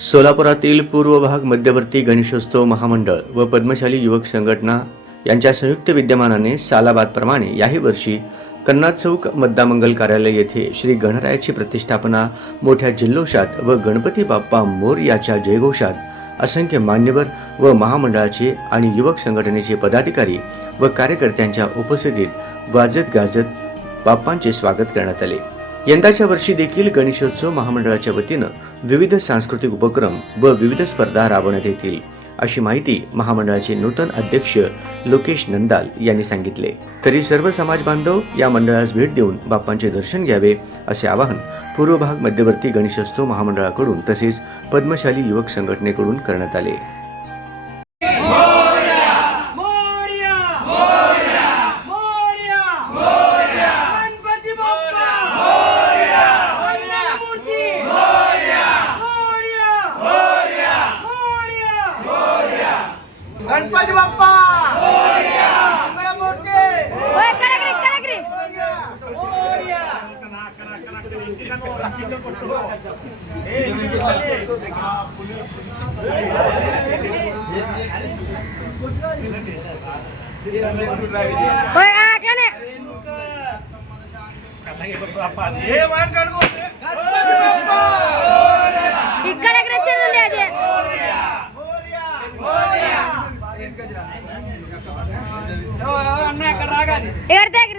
सोलापुरातील पूर्व भाग मध्यवर्ती गणेशोत्सव महामंडळ व पद्मशाली युवक संघटना यांच्या संयुक्त विद्यमानाने सालाबादप्रमाणे याही वर्षी कन्नाद चौक मद्दामंगल कार्यालय येथे श्री गणरायाची प्रतिष्ठापना मोठ्या जल्लोषात व गणपती बाप्पा मोर याच्या जयघोषात असंख्य मान्यवर व महामंडळाचे आणि युवक संघटनेचे पदाधिकारी व कार्यकर्त्यांच्या उपस्थितीत वाजत गाजत बाप्पांचे स्वागत करण्यात आले. यंदाच्या वर्षी देखील गणेशोत्सव महामंडळाच्या वतीनं विविध सांस्कृतिक उपक्रम व विविध स्पर्धा राबवण्यात येतील अशी माहिती महामंडळाचे नूतन अध्यक्ष लोकेश नंदाल यांनी सांगितले. तरी सर्व समाज बांधव या मंडळास भेट देऊन बाप्पांचे दर्शन घ्यावे असे आवाहन पूर्व भाग मध्यवर्ती गणेशोत्सव महामंडळाकडून तसेच पद्मशाली युवक संघटनेकडून करण्यात आले. ఇక్కడ రచింది అది. ఎవరి దగ్గర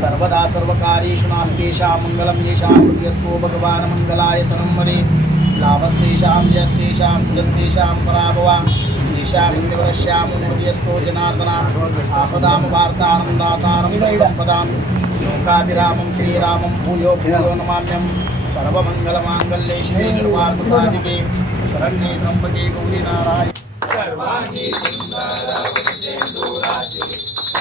సర్వదా సర్వకార్యేషు నాస్తేషాం మంగళం యేషాం ప్రియస్తో భగవాన్ మంగళాయతనం వరే లాభస్తేషాం యస్తేషాం కులస్తేషాం పరాభవ యేషాం నివరశ్యాం ప్రియస్తో జనార్దన ఆపదాం వార్తానం దాతారం సంపదాం లోకాభిరామం శ్రీరామం భూయో భూయో నమామ్యం సర్వమంగళమాంగళ్యే శివే సర్వార్థసాధికే శరణ్యే త్రంబకే గౌరీ నారాయణ సర్వాణి సుందర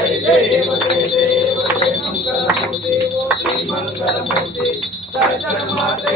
జయ దేవ జయ దేవ జయ మంగళమూర్తి మూర్తి మంగళమూర్తి జయ జన్మాతే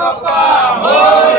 Amor.